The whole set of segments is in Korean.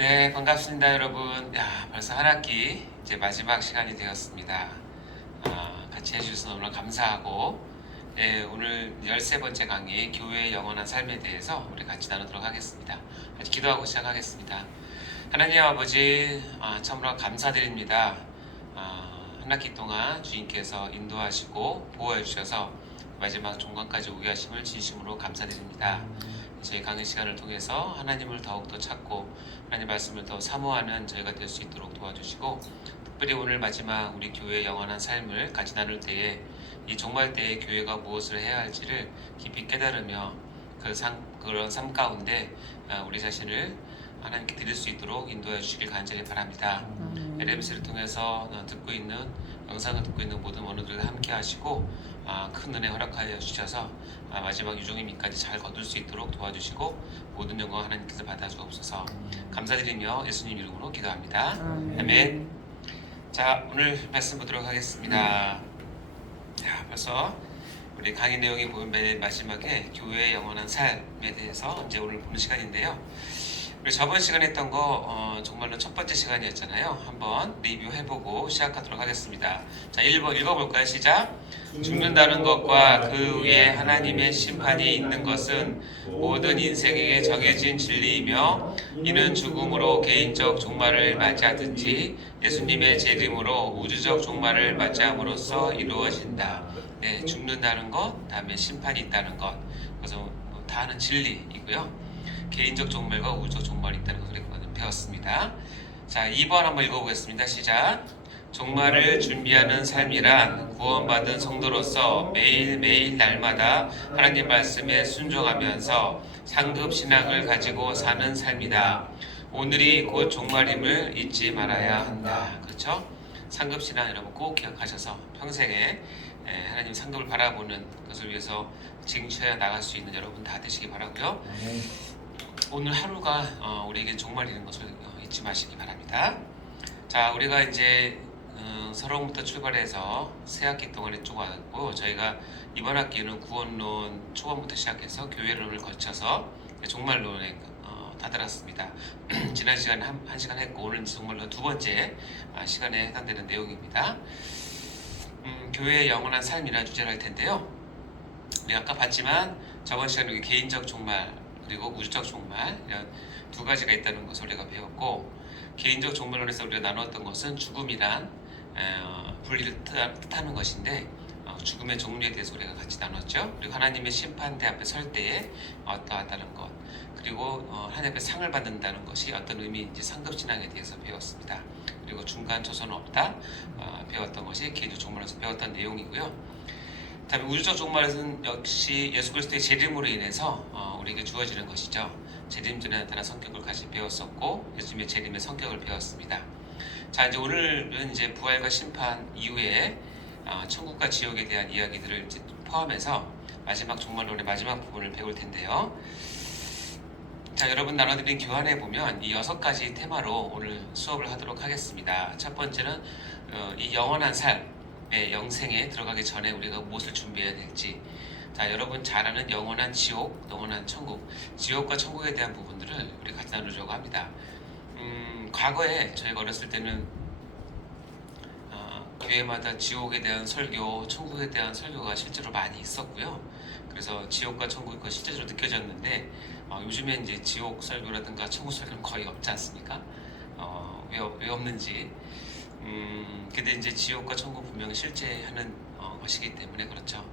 네, 반갑습니다, 여러분. 야, 벌써 한 학기 이제 마지막 시간이 되었습니다. 같이 해주셔서 너무나 감사하고, 오늘 13번째 강의 교회의 영원한 삶에 대해서 우리 같이 나누도록 하겠습니다. 같이 기도하고 시작하겠습니다. 하나님 아버지, 참으로 감사드립니다. 한 학기 동안 주님께서 인도하시고 보호해 주셔서 마지막 종강까지 오게 하심을 진심으로 감사드립니다. 저희 강의 시간을 통해서 하나님을 더욱더 찾고 하나님 말씀을 더 사모하는 저희가 될 수 있도록 도와주시고, 특별히 오늘 마지막 우리 교회의 영원한 삶을 같이 나눌 때에 이 종말 때에 교회가 무엇을 해야 할지를 깊이 깨달으며 그런 삶 가운데 우리 자신을 하나님께 드릴 수 있도록 인도해 주시길 간절히 바랍니다. LMC를 통해서 듣고 있는 영상을 듣고 있는 모든 원우들과 함께 하시고 큰 은혜 허락하여 주셔서 마지막 유종의 미까지 잘 거둘 수 있도록 도와주시고 모든 영광 하나님께서 받아주옵소서. 감사드리며 예수님 이름으로 기도합니다. 아멘. 자, 오늘 말씀 보도록 하겠습니다. 자, 벌써 우리 강의 내용이 보면 맨 마지막에 교회의 영원한 삶에 대해서 이제 오늘 보는 시간인데요. 우리 저번 시간에 했던 거 정말로 첫 번째 시간이었잖아요. 한번 리뷰해보고 시작하도록 하겠습니다. 자, 1번 읽어볼까요? 시작. 죽는다는 것과 그 위에 하나님의 심판이 있는 것은 모든 인생에게 정해진 진리이며, 이는 죽음으로 개인적 종말을 맞이하든지 예수님의 재림으로 우주적 종말을 맞이함으로써 이루어진다. 네, 죽는다는 것, 다음에 심판이 있다는 것, 그래서 다 아는 진리이고요. 개인적 종말과 우주적 종말이 있다는 것을 배웠습니다. 자, 2번 한번 읽어보겠습니다. 시작. 종말을 준비하는 삶이란 구원받은 성도로서 매일매일 날마다 하나님 말씀에 순종하면서 상급 신앙을 가지고 사는 삶이다. 오늘이 곧 종말임을 잊지 말아야 한다. 그렇죠? 상급 신앙 여러분 꼭 기억하셔서 평생에 하나님 상급을 바라보는 것을 위해서 쟁취해 나갈 수 있는 여러분 다 되시기 바라고요. 오늘 하루가 우리에게 종말이라는 것을 잊지 마시기 바랍니다. 자, 우리가 이제 서론부터 출발해서 새 학기 동안에 쭉 왔고, 저희가 이번 학기는 구원론 초반부터 시작해서 교회론을 거쳐서 종말론에 다다랐습니다. 지난 시간에 한 시간 했고, 오늘 종말론 두 번째 시간에 해당되는 내용입니다. 교회의 영원한 삶이라는 주제를 할 텐데요. 우리 아까 봤지만 저번 시간에 개인적 종말 그리고 우주적 종말, 이런 두 가지가 있다는 것을 우리가 배웠고, 개인적 종말론에서 우리가 나누었던 것은 죽음이란 분리를 뜻하는 것인데, 죽음의 종류에 대해서 우리가 같이 나눴죠. 그리고 하나님의 심판대 앞에 설 때에 어떠하다는 것, 그리고 하나님 앞에 상을 받는다는 것이 어떤 의미인지 상급신앙에 대해서 배웠습니다. 그리고 중간 초소는 없다 배웠던 것이 개인적 종말론에서 배웠던 내용이고요. 다음에 우주적 종말은 역시 예수 그리스도의 재림으로 인해서 우리에게 주어지는 것이죠. 재림 전에 나타난 성격을 같이 배웠었고, 예수님의 재림의 성격을 배웠습니다. 자, 이제 오늘은 이제 부활과 심판 이후에 천국과 지옥에 대한 이야기들을 이제 포함해서 마지막 종말론의 마지막 부분을 배울 텐데요. 자, 여러분 나눠드린 교환에 보면 이 6가지 테마로 오늘 수업을 하도록 하겠습니다. 첫 번째는 이 영원한 삶, 영생에 들어가기 전에 우리가 무엇을 준비해야 될지. 자, 여러분 잘 아는 영원한 지옥, 영원한 천국, 지옥과 천국에 대한 부분들을 우리 같이 나누려고 합니다. 과거에 저희가 어렸을 때는 교회마다 지옥에 대한 설교, 천국에 대한 설교가 실제로 많이 있었고요. 그래서 지옥과 천국이 실제로 느껴졌는데, 요즘에 이제 지옥 설교라든가 천국 설교는 거의 없지 않습니까? 왜 없는지. 근데 이제 지옥과 천국 분명히 실제하는 것이기 때문에 그렇죠.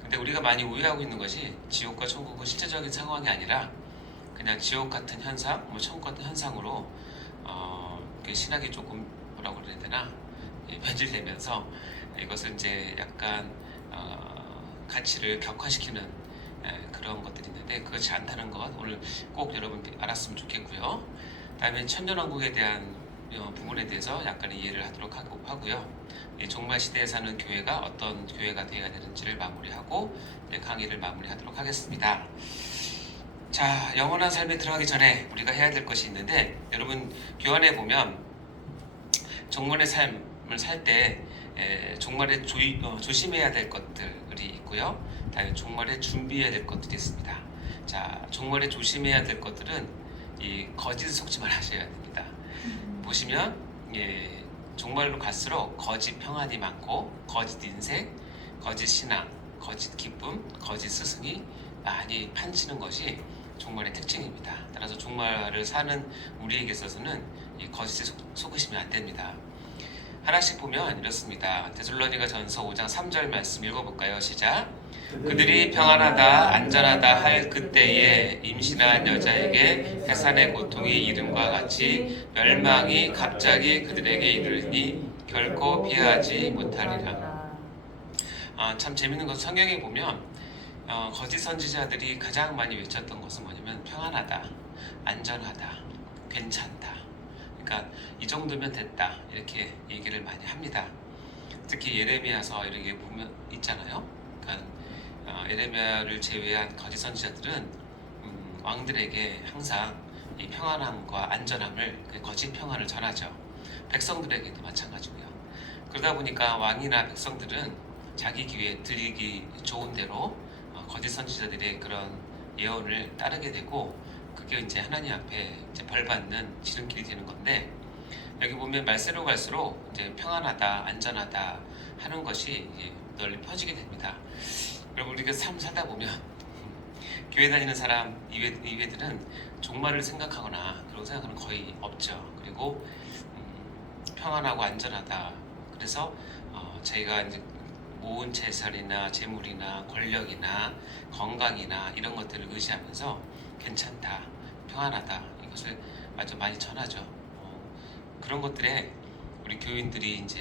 근데 우리가 많이 오해하고 있는 것이 지옥과 천국은 실제적인 상황이 아니라 그냥 지옥 같은 현상, 천국 같은 현상으로 신학이 조금 뭐라고 그래야 되나 변질되면서 이것을 이제 약간 가치를 격화시키는 그런 것들이 있는데, 그렇지 않다는 것 오늘 꼭 여러분 알았으면 좋겠고요. 다음에 천년왕국에 대한 부분에 대해서 약간 이해를 하도록 하고요. 종말 시대에 사는 교회가 어떤 교회가 되어야 되는지를 마무리하고 강의를 마무리하도록 하겠습니다. 자, 영원한 삶에 들어가기 전에 우리가 해야 될 것이 있는데, 여러분 교환에 보면 종말의 삶을 살 때 종말에 조심해야 될 것들이 있고요. 다음에 종말에 준비해야 될 것들이 있습니다. 자, 종말에 조심해야 될 것들은 이 거짓을 속지 말아셔야 됩니다. 보시면 종말로 갈수록 거짓 평안이 많고 거짓 인생, 거짓 신앙, 거짓 기쁨, 거짓 스승이 많이 판치는 것이 종말의 특징입니다. 따라서 종말을 사는 우리에게 있어서는 이 거짓에 속으시면 안 됩니다. 하나씩 보면 이렇습니다. 데살로니가 전서 5장 3절 말씀 읽어볼까요? 시작. 그들이 평안하다 안전하다 할 그때에 임신한 여자에게 해산의 고통이 이름과 같이 멸망이 갑자기 그들에게 이르니 결코 피하지 못하리라. 참 재밌는 건 성경에 보면 거짓 선지자들이 가장 많이 외쳤던 것은 뭐냐면 평안하다, 안전하다, 괜찮다. 그러니까 이 정도면 됐다 이렇게 얘기를 많이 합니다. 특히 예레미야서 이렇게 보면 있잖아요. 그러니까 예레미야를 제외한 거짓 선지자들은 왕들에게 항상 이 평안함과 안전함을 그 거짓 평안을 전하죠. 백성들에게도 마찬가지고요. 그러다 보니까 왕이나 백성들은 자기 귀에 들리기 좋은 대로 거짓 선지자들의 그런 예언을 따르게 되고 그게 이제 하나님 앞에 이제 벌 받는 지름길이 되는 건데 여기 보면 말세로 갈수록 이제 평안하다, 안전하다 하는 것이 널리 퍼지게 됩니다. 여러분 우리가 삶 살다 보면 교회 다니는 사람 이외들은 종말을 생각하거나 그런 생각은 거의 없죠. 그리고 평안하고 안전하다. 그래서 저희가 이제 모은 재산이나 재물이나 권력이나 건강이나 이런 것들을 의지하면서 괜찮다, 평안하다 이것을 아주 많이 전하죠. 그런 것들에 우리 교인들이 이제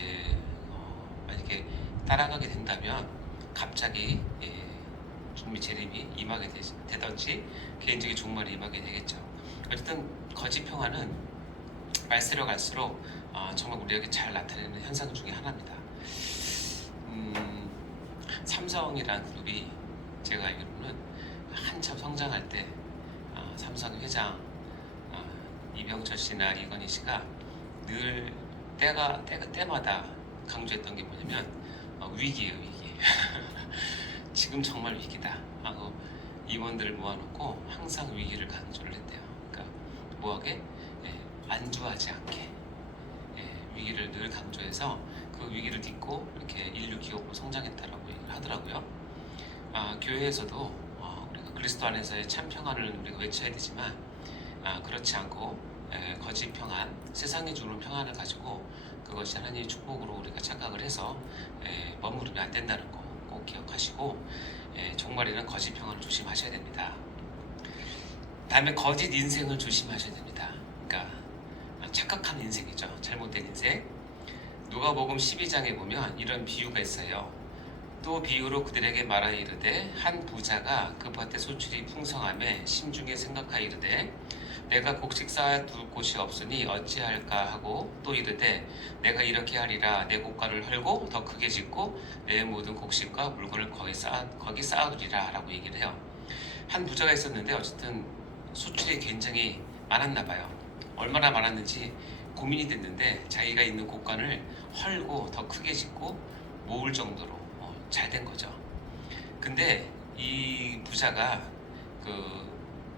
만약에 따라가게 된다면 갑자기 준비 재림이 임하게 되든지 개인적인 종말이 임하게 되겠죠. 어쨌든 거짓 평안은 말세로 갈수록 정말 우리에게 잘 나타내는 현상 중에 하나입니다. 삼성이라는 그룹이 제가 알기로는 한참 성장할 때 삼성 회장 이병철 씨나 이건희 씨가 늘 때마다 강조했던 게 뭐냐면 위기예요, 위기. 지금 정말 위기다 하고 임원들을 모아놓고 항상 위기를 강조를 했대요. 그러니까 뭐하게? 안주하지 않게 위기를 늘 강조해서 그 위기를 딛고 이렇게 인류 기업으로 성장했다라고 얘기를 하더라고요. 교회에서도 우리가 그리스도 안에서의 참 평안을 우리가 외쳐야 되지만 그렇지 않고 거짓 평안, 세상에 주는 평안을 가지고 그것이 하나님의 축복으로 우리가 착각을 해서 머무르면 안 된다는 거 꼭 기억하시고 종말에는 거짓 평안을 조심하셔야 됩니다. 다음에 거짓 인생을 조심하셔야 됩니다. 그러니까 착각한 인생이죠. 잘못된 인생. 누가복음 12장에 보면 이런 비유가 있어요. 또 비유로 그들에게 말하여 이르되 한 부자가 그 밭에 소출이 풍성함에 심중에 생각하여 이르되 내가 곡식 쌓아둘 곳이 없으니 어찌할까 하고 또 이르되 내가 이렇게 하리라 내 곡간을 헐고 더 크게 짓고 내 모든 곡식과 물건을 거기 쌓아두리라 라고 얘기를 해요. 한 부자가 있었는데 어쨌든 소출이 굉장히 많았나 봐요. 얼마나 많았는지 고민이 됐는데 자기가 있는 곡간을 헐고 더 크게 짓고 모을 정도로 잘 된 거죠. 근데 이 부자가 그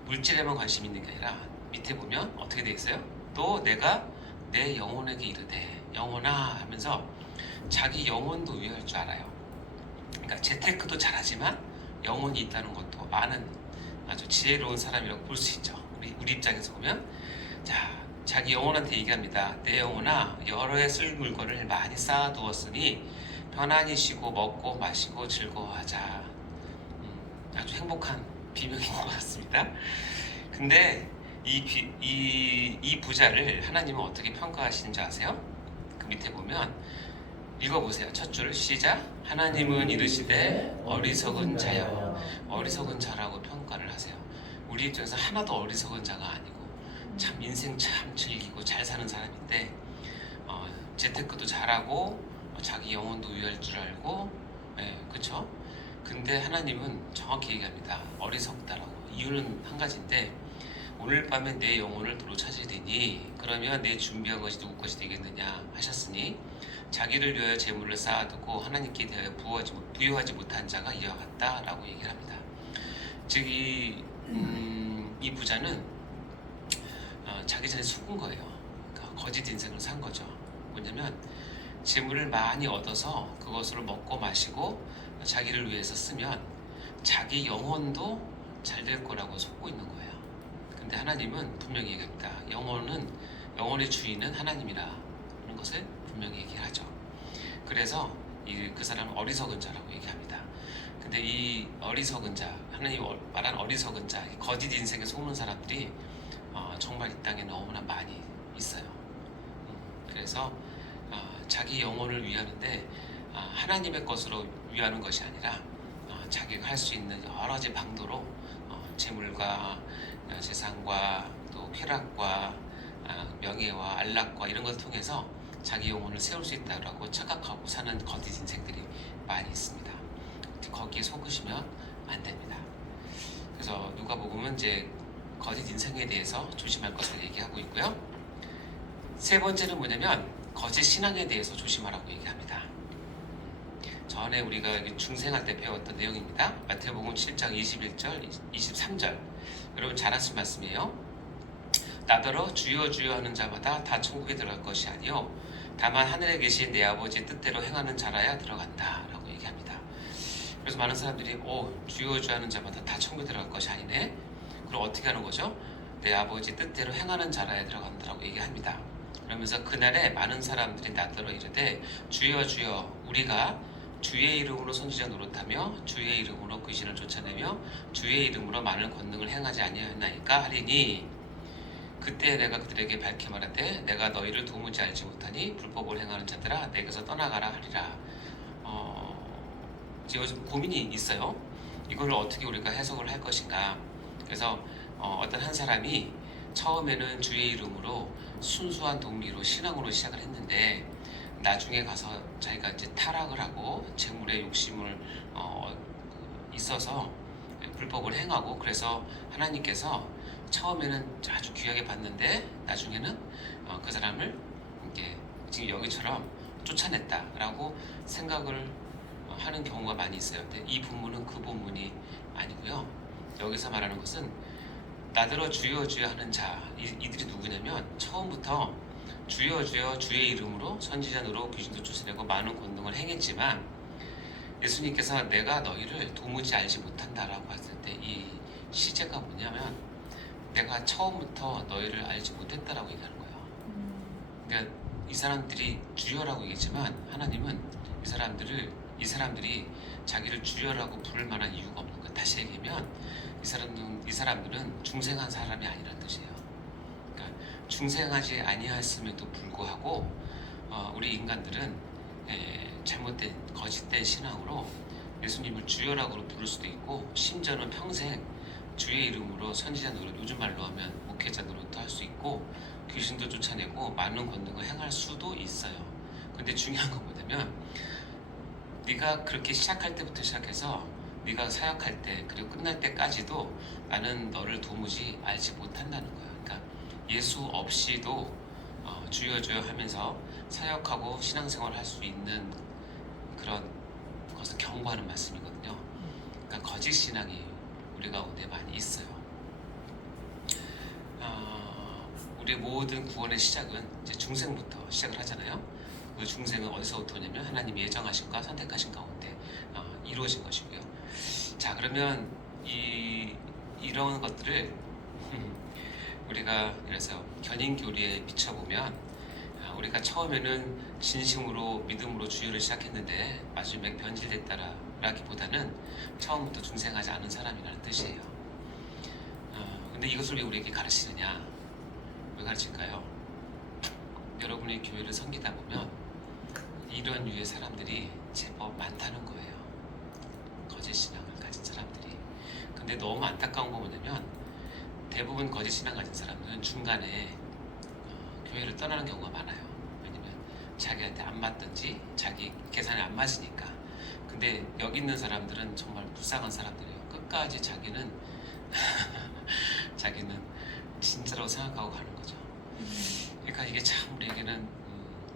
물질에만 관심 있는 게 아니라 밑에 보면 어떻게 돼 있어요? 또 내가 내 영혼에게 이르되 영혼아 하면서 자기 영혼도 위할 줄 알아요. 그러니까 재테크도 잘하지만 영혼이 있다는 것도 아는 아주 지혜로운 사람이라고 볼 수 있죠. 우리 입장에서 보면 자기 영혼한테 얘기합니다. 내 영혼아 여러 해 쓸 물건을 많이 쌓아두었으니 편안히 쉬고 먹고 마시고 즐거워하자. 아주 행복한 비명인 것 같습니다. 근데 이 부자를 하나님은 어떻게 평가하시는 줄 아세요? 그 밑에 보면 읽어보세요. 첫 줄 시작. 하나님은 이르시되 어리석은 자여. 어리석은 자라고 평가를 하세요. 우리 입장에서 하나도 어리석은 자가 아니고 참 인생 참 즐기고 잘 사는 사람인데 재테크도 잘하고 자기 영혼도 위할 줄 알고 그쵸? 근데 하나님은 정확히 얘기합니다. 어리석다라고. 이유는 한 가지인데 오늘 밤에 내 영혼을 도로 찾으리니 그러면 내 준비한 것이 누구 것이 되겠느냐 하셨으니 자기를 위하여 재물을 쌓아두고 하나님께 대하여 부여하지 못한 자가 이와 같다라고 얘기를 합니다. 즉 이 부자는 자기 전에 속은 거예요. 그러니까 거짓 인생을 산 거죠. 뭐냐면 재물을 많이 얻어서 그것을 먹고 마시고 자기를 위해서 쓰면 자기 영혼도 잘 될 거라고 속고 있는 거예요. 근데 하나님은 분명히 얘기합니다. 영혼의 주인은 하나님이라 하는 것을 분명히 얘기하죠. 그래서 그 사람은 어리석은 자라고 얘기합니다. 근데 이 어리석은 자, 하나님이 말한 어리석은 자, 거짓 인생에 속는 사람들이 정말 이 땅에 너무나 많이 있어요. 그래서 자기 영혼을 위하는데 하나님의 것으로 위하는 것이 아니라 자기가 할 수 있는 여러 가지 방도로 재물과 재산과 또 쾌락과 명예와 안락과 이런 것을 통해서 자기 영혼을 세울 수 있다고 착각하고 사는 거짓 인생들이 많이 있습니다. 거기에 속으시면 안 됩니다. 그래서 누가복음은 이제 거짓 인생에 대해서 조심할 것을 얘기하고 있고요. 세 번째는 뭐냐면 거짓 신앙에 대해서 조심하라고 얘기합니다. 전에 우리가 중생할 때 배웠던 내용입니다. 마태복음 7장 21절, 23절. 여러분 잘 아시는 말씀이에요. 나더러 주여 주여 하는 자마다 다 천국에 들어갈 것이 아니요 다만 하늘에 계신 내 아버지 뜻대로 행하는 자라야 들어간다 라고 얘기합니다. 그래서 많은 사람들이 주여 주여 하는 자마다 다 천국에 들어갈 것이 아니네. 그럼 어떻게 하는 거죠? 내 아버지 뜻대로 행하는 자라야 들어간다라고 얘기합니다. 그러면서 그날에 많은 사람들이 나더러 이르되 주여 주여 우리가 주의 이름으로 선지자 노릇하며 주의 이름으로 귀신을 쫓아내며 주의 이름으로 많은 권능을 행하지 아니하였나이까 하리니 그때 내가 그들에게 밝히 말하되 내가 너희를 도무지 알지 못하니 불법을 행하는 자들아 내게서 떠나가라 하리라. 요즘 고민이 있어요. 이걸 어떻게 우리가 해석을 할 것인가. 그래서 어떤 한 사람이 처음에는 주의 이름으로 순수한 동기로 신앙으로 시작을 했는데 나중에 가서 자기가 이제 타락을 하고 재물의 욕심을 있어서 불법을 행하고 그래서 하나님께서 처음에는 아주 귀하게 봤는데 나중에는 그 사람을 이렇게 지금 여기처럼 쫓아냈다라고 생각을 하는 경우가 많이 있어요. 근데 이 본문은 그 본문이 아니고요. 여기서 말하는 것은 나더러 주여 주여 하는 자, 이들이 누구냐면 처음부터 주여 주여 주의 이름으로 선지자 노릇 귀신도 쫓아내고 많은 권능을 행했지만 예수님께서 내가 너희를 도무지 알지 못한다라고 했을 때 이 시제가 뭐냐면 내가 처음부터 너희를 알지 못했다라고 얘기하는 거예요. 그러니까 이 사람들이 주여라고 얘기했지만 하나님은 이 사람들이 자기를 주여라고 부를 만한 이유가 없는 거예요. 다시 얘기하면 이 사람들은 중생한 사람이 아니라는 뜻이에요. 그러니까 중생하지 아니하였음에도 불구하고 우리 인간들은 잘못된 거짓된 신앙으로 예수님을 주여라고 부를 수도 있고 심지어는 평생 주의 이름으로 선지자 노릇, 요즘 말로 하면 목회자 노릇도 할 수 있고 귀신도 쫓아내고 많은 권능을 행할 수도 있어요. 근데 중요한 건 뭐냐면 네가 그렇게 시작할 때부터 시작해서 네가 사역할 때 그리고 끝날 때까지도 나는 너를 도무지 알지 못한다는 거예요. 그러니까 예수 없이도 주여 주여 하면서 사역하고 신앙생활을 할 수 있는 그런 것을 경고하는 말씀이거든요. 그러니까 거짓 신앙이 우리 가운데 많이 있어요. 우리 모든 구원의 시작은 이제 중생부터 시작을 하잖아요. 그 중생은 어디서부터 오냐면 하나님이 예정하신과 선택하신 가운데 이루어진 것이고요. 자, 그러면 이런 것들을 우리가 그래서 견인교리에 비춰보면 우리가 처음에는 진심으로 믿음으로 주의를 시작했는데 마지막에 변질됐다라기보다는 처음부터 중생하지 않은 사람이라는 뜻이에요. 근데 이것을 왜 우리에게 가르치느냐? 왜 가르칠까요? 여러분이 교회를 섬기다 보면 이런 유의 사람들이 제법 많다는 거예요. 거짓 신앙을 가진 사람들이. 근데 너무 안타까운 거 뭐냐면 대부분 거짓 신앙 가진 사람들은 중간에 교회를 떠나는 경우가 많아요. 왜냐면 자기한테 안 맞든지 자기 계산에 안 맞으니까. 근데 여기 있는 사람들은 정말 불쌍한 사람들이에요. 끝까지 자기는 진짜라고 생각하고 가는 거죠. 그러니까 이게 참 우리에게는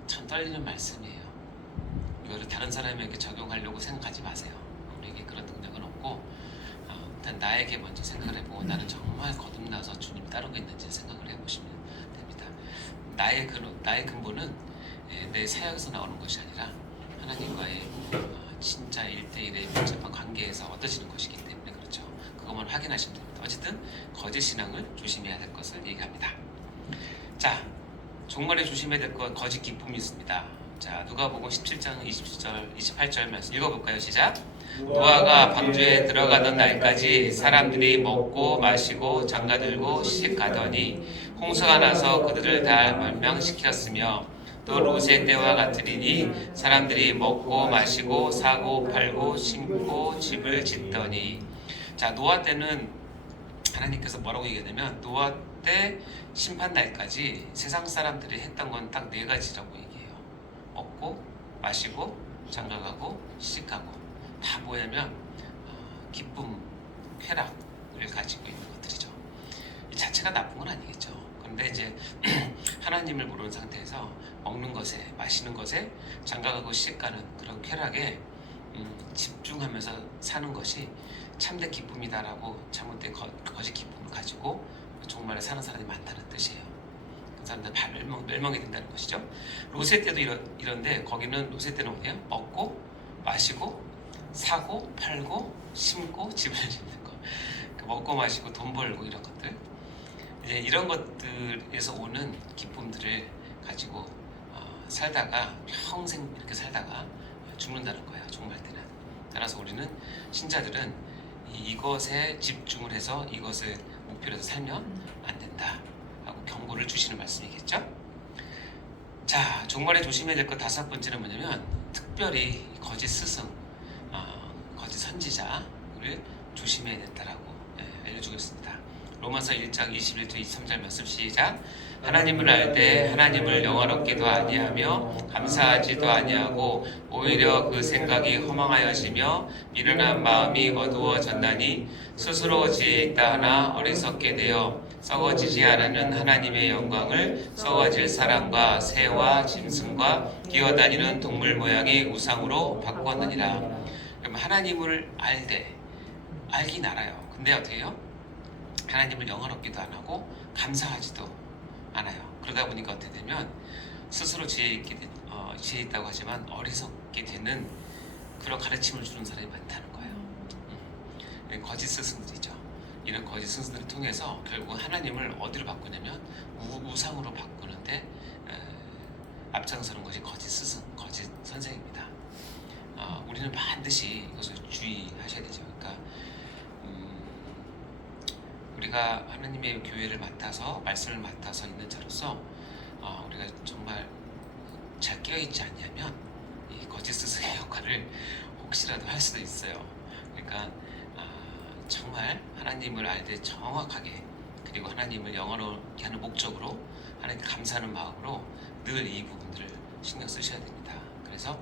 참 떨리는 말씀이에요. 이거를 다른 사람에게 적용하려고 생각하지 마세요. 우리에게 그런 능력은 없고 일단 나에게 먼저 생각을 해보고 나는 정말 거듭나서 주님 따르고 있는지 생각을 해보시면 나의 근본은 내 사역에서 나오는 것이 아니라 하나님과의 진짜 1대1의 밀접한 관계에서 얻어지는 것이기 때문에 그렇죠. 그것만 확인하시면 됩니다. 어쨌든 거짓 신앙을 조심해야 될 것을 얘기합니다. 자, 종말에 조심해야 될 것 거짓 기쁨이 있습니다. 자, 누가복음 17장 20절 28절 말씀 읽어볼까요? 시작. 노아가 방주에 들어가던 날까지 사람들이 먹고 마시고 장가들고 시집가더니 홍수가 나서 그들을 다 멸망시켰으며 또 롯의 때와 같으리니 사람들이 먹고 마시고 사고 팔고 심고 집을 짓더니. 자, 노아 때는 하나님께서 뭐라고 얘기하냐면 노아 때 심판 날까지 세상 사람들이 했던 건 딱 4가지라고 얘기해요. 먹고 마시고 장가가고 시집가고. 다 뭐냐면 기쁨, 쾌락을 가지고 있는 것들이죠. 이 자체가 나쁜 건 아니겠죠. 그런데 이제 하나님을 모르는 상태에서 먹는 것에, 마시는 것에, 장가가고 시집가는 그런 쾌락에 집중하면서 사는 것이 참된 기쁨이다라고 잘못된 거짓 기쁨을 가지고 정말 사는 사람이 많다는 뜻이에요. 그 사람들 다 멸망이 된다는 것이죠. 롯의 때도 이런데 거기는 롯의 때는 어디야? 먹고 마시고 사고 팔고 심고 집을 짓는 거. 먹고 마시고 돈 벌고 이런 것들. 이제 이런 것들에서 오는 기쁨들을 가지고 살다가 평생 이렇게 살다가 죽는다는 거예요. 종말 때는. 따라서 우리는 신자들은 이것에 집중을 해서 이것을 목표로 해서 살면 안 된다 하고 경고를 주시는 말씀이겠죠. 자, 종말에 조심해야 될 것 5번째는 뭐냐면 특별히 거짓 스승, 거짓 선지자를 조심해야 된다라고 알려주고 있습니다. 로마서 1장 21절 23절 말씀 시작. 하나님을 알 때 하나님을 영화롭게도 아니하며 감사하지도 아니하고 오히려 그 생각이 허망하여지며 미련한 마음이 어두워졌나니 스스로 지혜 있다 하나 어리석게 되어 썩어지지 않는 하나님의 영광을 썩어질 사람과 새와 짐승과 기어다니는 동물 모양의 우상으로 바꾸었느니라. 그럼 하나님을 알긴 알아요. 근데 어떻게 해요? 하나님을 영화롭기도 안 하고 감사하지도 않아요. 그러다 보니까 어떻게 되면 스스로 지혜 있다고 하지만 어리석게 되는 그런 가르침을 주는 사람이 많다는 거예요. 거짓 스승들이죠. 이런 거짓 스승들을 통해서 결국 하나님을 어디로 바꾸냐면 우상으로 바꾸는데 앞장서는 것이 거짓 스승, 거짓 선생입니다. 우리는 반드시 이것을 주의하셔야 되죠. 그러니까 우리가 하나님의 교회를 맡아서 말씀을 맡아서 있는 자로서 우리가 정말 잘 깨어있지 않냐면 이 거짓 스승의 역할을 혹시라도 할 수도 있어요. 그러니까 정말 하나님을 알 때 정확하게 그리고 하나님을 영원하게 하는 목적으로 하나님께 감사하는 마음으로 늘 이 부분들을 신경 쓰셔야 됩니다. 그래서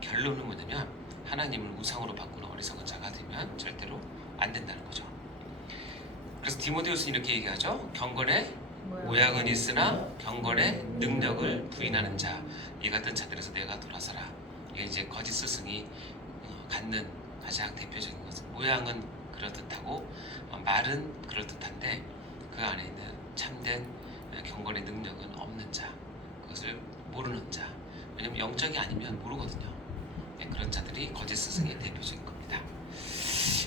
결론은 뭐냐면 하나님을 우상으로 바꾸는 어리석은 자가 되면 절대로 안 된다는 거죠. 그래서 디모데후서는 이렇게 얘기하죠. 경건의 모양은 있으나 경건의 능력을 부인하는 자, 이 같은 자들에서 내가 돌아서라. 이게 이제 거짓 스승이 갖는 가장 대표적인 것은 모양은 그럴듯하고 말은 그럴듯한데 그 안에 있는 참된 경건의 능력은 없는 자, 그것을 모르는 자. 왜냐하면 영적이 아니면 모르거든요. 그런 자들이 거짓 스승의 대표적인 겁니다.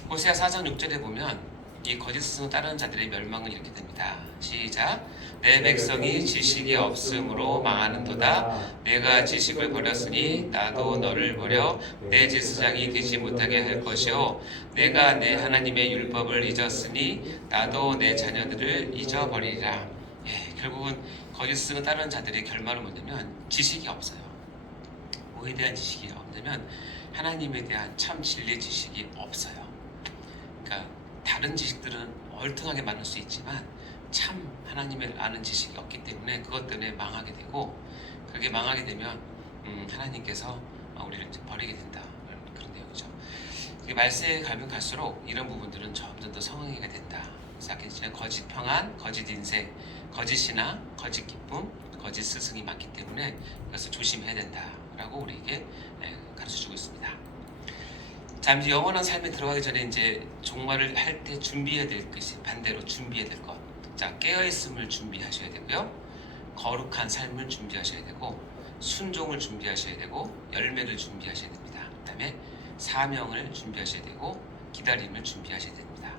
호세아 4장 6절에 보면 이 거짓 스승을 따르는 자들의 멸망은 이렇게 됩니다. 시작. 내 백성이 지식이 없음으로 망하는도다. 내가 지식을 버렸으니 나도 너를 버려 내 제사장이 되지 못하게 할 것이요 내가 내 하나님의 율법을 잊었으니 나도 내 자녀들을 잊어버리리라. 결국은 거짓 스승을 따르는 자들의 결말은 뭐냐면 지식이 없어요. 뭐에 대한 지식이 없냐면 하나님에 대한 참 진리의 지식이 없어요. 그러니까 다른 지식들은 얼통하게 많을 수 있지만 참 하나님을 아는 지식이 없기 때문에 그것 때문에 망하게 되고 그게 망하게 되면 하나님께서 우리를 이제 버리게 된다. 그런 내용이죠. 말세에 가면 갈수록 이런 부분들은 점점 더 성행하게 된다. 그래서 아까 거짓 평안, 거짓 인생, 거짓 신앙, 거짓 기쁨, 거짓 스승이 많기 때문에 이것을 조심해야 된다라고 우리에게 가르쳐주고 있습니다. 자, 이제 영원한 삶에 들어가기 전에 이제 종말을 할 때 준비해야 될 것이 반대로 준비해야 될 것. 자, 깨어있음을 준비하셔야 되고요. 거룩한 삶을 준비하셔야 되고 순종을 준비하셔야 되고 열매를 준비하셔야 됩니다. 그 다음에 사명을 준비하셔야 되고 기다림을 준비하셔야 됩니다.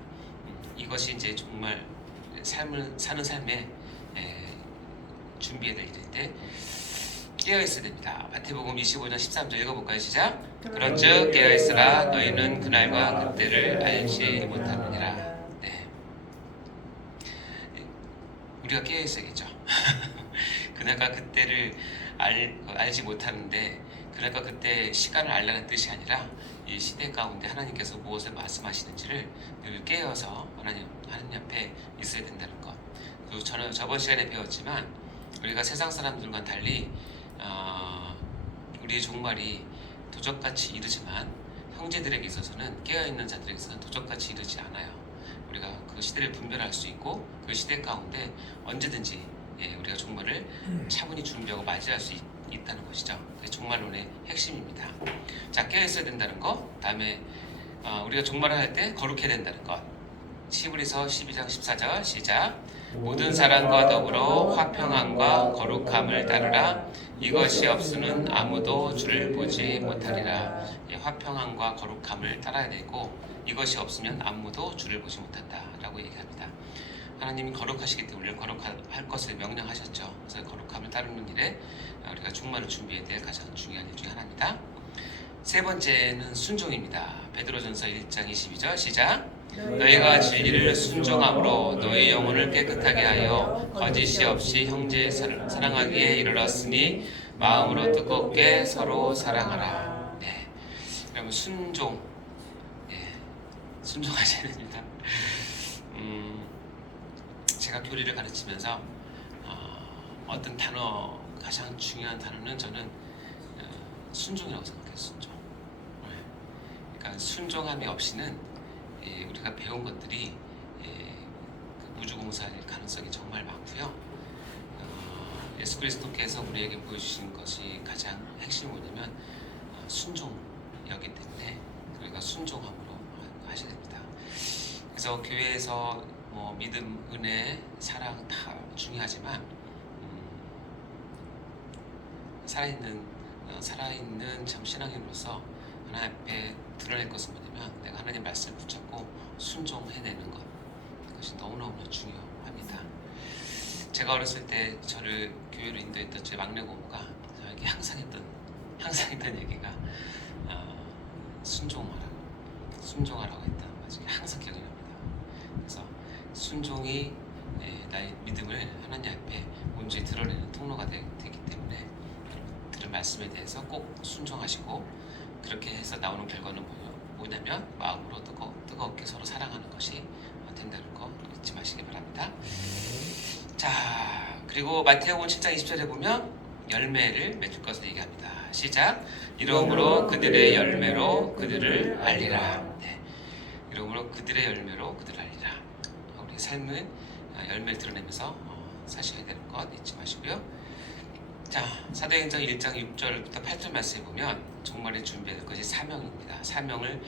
이것이 이제 정말 삶을 사는 삶에 준비해야 될 일인데 깨어있어야 됩니다. 마태복음 25장 13절 읽어볼까요? 시작. 그런즉 깨어있으라 너희는 그날과 그때를 알지 못하느니라. 네. 우리가 깨어있어야겠죠. 그날과 그때를 알지 못하는데 그날과 그때 시간을 알라는 뜻이 아니라 이 시대 가운데 하나님께서 무엇을 말씀하시는지를 늘 깨어서 하나님 앞에 있어야 된다는 것. 그리고 저는 저번 시간에 배웠지만 우리가 세상 사람들과 달리 우리의 종말이 도적같이 이르지만 형제들에게 있어서는 깨어있는 자들에게서는 도적같이 이르지 않아요. 우리가 그 시대를 분별할 수 있고 그 시대 가운데 언제든지 우리가 종말을 차분히 준비하고 맞이할 수 있다는 것이죠. 그게 종말론의 핵심입니다. 자, 깨어있어야 된다는 것. 다음에 우리가 종말을 할 때 거룩해야 된다는 것. 히브리서 12장 14절 시작. 모든 사람과 더불어 화평함과 거룩함을 따르라. 이것이 없으면 아무도 주를 보지 못하리라. 화평함과 거룩함을 따라야 되고 이것이 없으면 아무도 주를 보지 못한다라고 얘기합니다. 하나님이 거룩하시기 때문에 거룩할 것을 명령하셨죠. 그래서 거룩함을 따르는 일에 우리가 종말을 준비해야 될 가장 중요한 일 중에 하나입니다. 세 번째는 순종입니다. 베드로전서 1장 22절 시작. 너희가 진리를 순종함으로 너희 영혼을 깨끗하게 하여 거짓이 없이 형제 사랑하기에 이르렀으니 마음으로 뜨겁게 서로 사랑하라. 네, 여러분 순종, 순종하셔야 됩니다. 제가 교리를 가르치면서 어떤 단어, 가장 중요한 단어는 저는 순종이라고 생각해요. 순종. 그러니까 순종함이 없이는 우리가 배운 것들이 그 우주공사일 가능성이 정말 많고요. 예수 그리스도께서 우리에게 보여주신 것이 가장 핵심이 뭐냐면 순종이었기 때문에 우리가 순종함으로 하셔야 됩니다. 그래서 교회에서 믿음, 은혜, 사랑 다 중요하지만 살아있는 참 신앙인으로서 하나님 앞에 드러낼 것은 뭐냐면 내가 하나님 말씀을 붙잡고 순종해내는 것. 그것이 너무너무 중요합니다. 제가 어렸을 때 저를 교회로 인도했던 제 막내 고모가 저에게 항상 했던 얘기가 순종하라고 했다는 것이 항상 기억이 납니다. 그래서 순종이 나의 믿음을 하나님 앞에 온전히 드러내는 통로가 되기 때문에 들은 말씀에 대해서 꼭 순종하시고 그렇게 해서 나오는 결과는 뭐냐면 마음으로 뜨겁게 서로 사랑하는 것이 된다는 거 잊지 마시기 바랍니다. 자, 그리고 마태복음 7장 20절에 보면 열매를 맺을 것을 얘기합니다. 시작. 이러므로 그들의 열매로 그들을 알리라. 네. 이러므로 그들의 열매로 그들을 알리라. 우리 삶은 열매를 드러내면서 사셔야 되는 것 잊지 마시고요. 자, 사도행전 1장 6절부터 8절 말씀에 보면 종말에 준비해야 될 것이 사명입니다. 사명을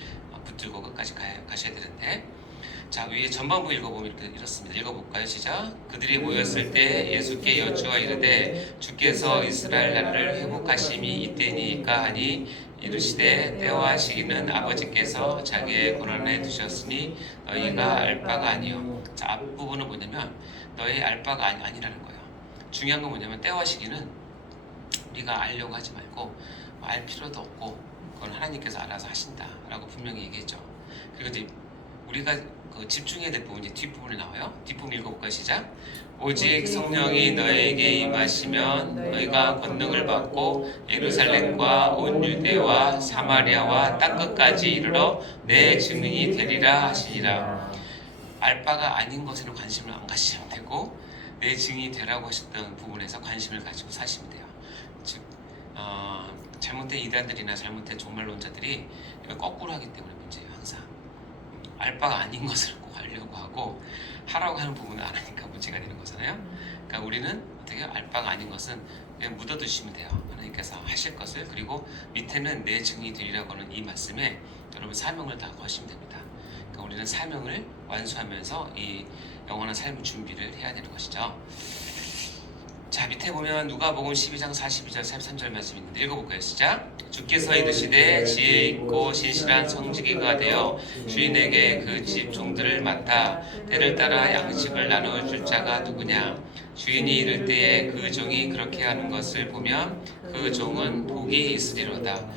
붙들고 끝까지 가셔야 되는데, 자, 위에 전반부 읽어보면 이렇습니다. 읽어볼까요? 시작. 그들이 모였을 때 예수께 여쭈어 이르되 주께서 이스라엘 나라를 회복하심이 이때니까 하니 이르시되 때와 시기는 아버지께서 자기의 권한에 두셨으니 너희가 알 바가 아니요. 자, 앞부분은 뭐냐면 너희 알 바가 아니라는 거예요. 중요한 건 뭐냐면 때와 시기는 우리가 알려고 하지 말고 알 필요도 없고 그건 하나님께서 알아서 하신다라고 분명히 얘기했죠. 그리고 이제 우리가 집중해야 될 부분이 뒷부분에 나와요. 뒷부분 읽어볼까요? 시작. 오직 성령이 너에게 임하시면 너희가 권능을 받고 예루살렘과 온 유대와 사마리아와 땅끝까지 이르러 내 증인이 되리라 하시니라. 알 바가 아닌 것에는 관심을 안 가지시면 되고 내 증인이 되라고 하셨던 부분에서 관심을 가지고 사시면 돼요. 즉 잘못된 이단들이나 잘못된 종말론자들이 거꾸로 하기 때문에 문제예요. 항상 알 바가 아닌 것을 꼭 하려고 하고 하라고 하는 부분은 안 하니까 문제가 되는 거잖아요. 그러니까 우리는 어떻게 알 바가 아닌 것은 그냥 묻어두시면 돼요. 하나님께서 하실 것을. 그리고 밑에는 내 증인이 되리라고 하는 이 말씀에 여러분 사명을 다 거시면 됩니다. 그러니까 우리는 사명을 완수하면서 이 영원한 삶의 준비를 해야 되는 것이죠. 자, 밑에 보면 누가복음 12장 42절 43절 말씀 있는데 읽어볼까요? 시작. 주께서 이르시되 지혜 있고 신실한 성직이가 되어 주인에게 그 집 종들을 맡아 때를 따라 양식을 나누어 줄 자가 누구냐? 주인이 이를 때에 그 종이 그렇게 하는 것을 보면 그 종은 복이 있으리로다.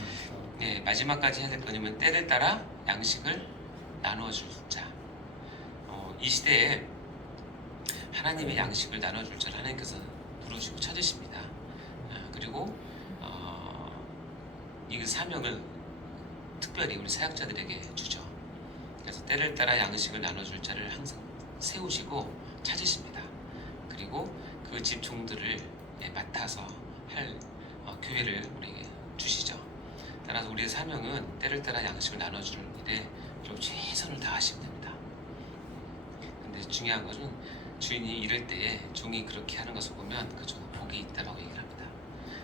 네, 마지막까지 해야 될 거냐면 때를 따라 양식을 나누어 줄 자. 이 시대에 하나님의 양식을 나눠줄 줄 하나님께서 부르시고 찾으십니다. 그리고 이 사명을 특별히 우리 사역자들에게 주죠. 그래서 때를 따라 양식을 나눠줄 자를 항상 세우시고 찾으십니다. 그리고 그 집 종들을 맡아서 할 교회를 우리에게 주시죠. 따라서 우리의 사명은 때를 따라 양식을 나눠줄 일에 최선을 다하시면 됩니다. 근데 중요한 것은 주인이 이럴 때에 종이 그렇게 하는 것을 보면 그 종은 복이 있다라고 얘기를 합니다.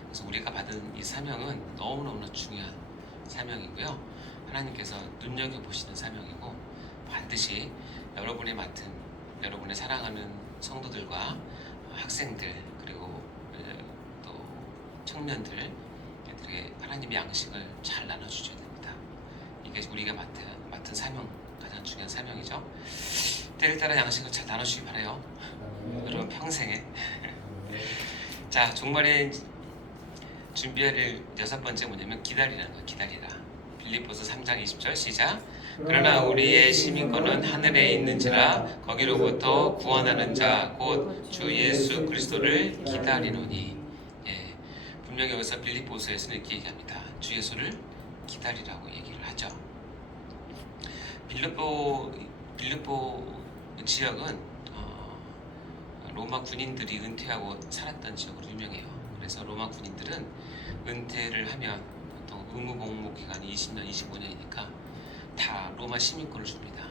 그래서 우리가 받은 이 사명은 너무너무 중요한 사명이고요. 하나님께서 눈여겨보시는 사명이고 반드시 여러분의 맡은 여러분의 사랑하는 성도들과 학생들 그리고 또 청년들에게 하나님의 양식을 잘 나눠주셔야 됩니다. 이게 우리가 맡은 사명, 가장 중요한 사명이죠. 때를 따라 양식을 잘 나눠주시기 바라요. 여러분 평생에. 자, 종말에 준비할 여섯 번째 뭐냐면 기다리라는 거예요. 기다리라. 빌립보서 3장 20절 시작. 그러나 우리의 시민권은 하늘에 있는지라 거기로부터 구원하는 자 곧 주 예수 그리스도를 기다리노니. 예, 분명히 여기서 빌립보서에서는 이렇게 얘기합니다. 주 예수를 기다리라고 얘기를 하죠. 빌립보 지역은 로마 군인들이 은퇴하고 살았던 지역으로 유명해요. 그래서 로마 군인들은 은퇴를 하면 보통 의무 복무 기간이 20년, 25년이니까 다 로마 시민권을 줍니다.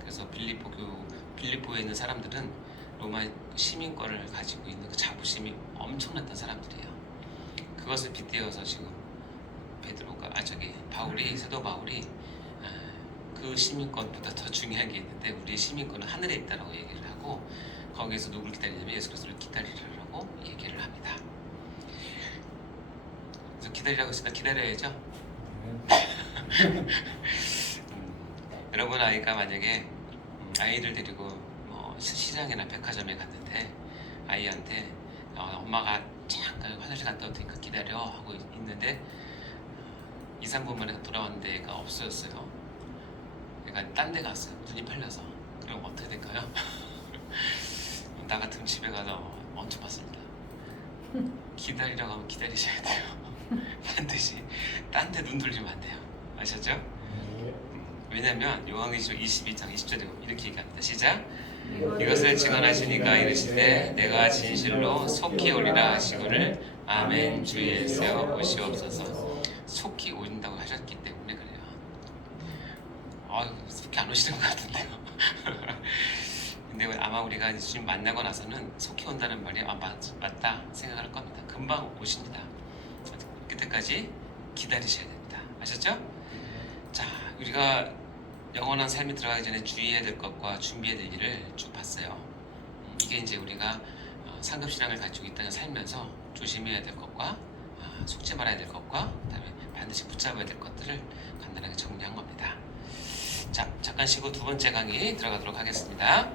그래서 빌립보에 있는 사람들은 로마 시민권을 가지고 있는 그 자부심이 엄청났던 사람들이에요. 그것을 빗대어서 지금 사도 바울이 그 시민권보다 더 중요한 게 있는데 우리의 시민권은 하늘에 있다라고 얘기를 하고 거기에서 누굴 기다리냐면 예수 그리스도를 기다리라고 얘기를 합니다. 그래서 기다리라고 했으니까 기다려야죠. 여러분 아이가 만약에 아이들 데리고 시장이나 백화점에 갔는데 아이한테 엄마가 잠깐 화장실 갔다 올 테니까 기다려 하고 있는데 2, 3분 만에 돌아왔는데 애가 없어졌어요. 애가 딴 데 갔어요. 눈이 팔려서. 그럼 어떻게 될까요? 나 같으면 집에 가서 멈춰 봤습니다. 기다리라고 하면 기다리셔야 돼요. 반드시 딴 데 눈 돌리면 안 돼요. 아셨죠? 왜냐면 요한계시록 22장 20절에 이렇게 얘기합니다. 시작. 이것을 증언하시니까 이르시되 내가 진실로 속히 오리라 하시거늘 아멘. 주의 세워 오시옵소서. 속히 오신다고 하셨기 때문에 그래요. 속히 안 오시는 것 같은데요. 근데 아마 우리가 주님 만나고 나서는 속히 온다는 말이 맞다 생각할 겁니다. 금방 오십니다. 그때까지 기다리셔야 됩니다. 아셨죠? 자, 우리가 영원한 삶이 들어가기 전에 주의해야 될 것과 준비해야 될 일을 쭉 봤어요. 이게 이제 우리가 상급신앙을 가지고 있다는 살면서 조심해야 될 것과 속지 말아야 될 것과 그다음에 반드시 붙잡아야 될 것들을 간단하게 정리한 겁니다. 자, 잠깐 쉬고 두 번째 강의 들어가도록 하겠습니다.